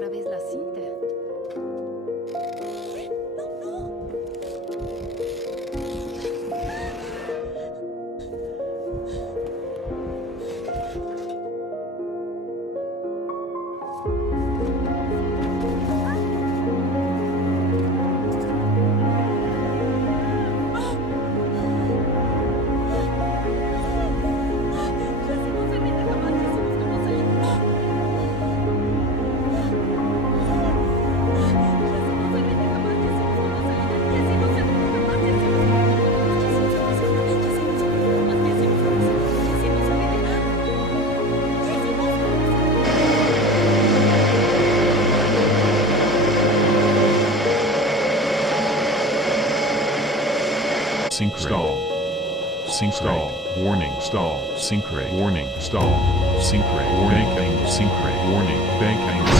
otra vez la cinta. Sync stall. Sync stall. Warning stall. Sync rate. Warning stall. Sync rate. Banking. Sync rate. Warning. Banking.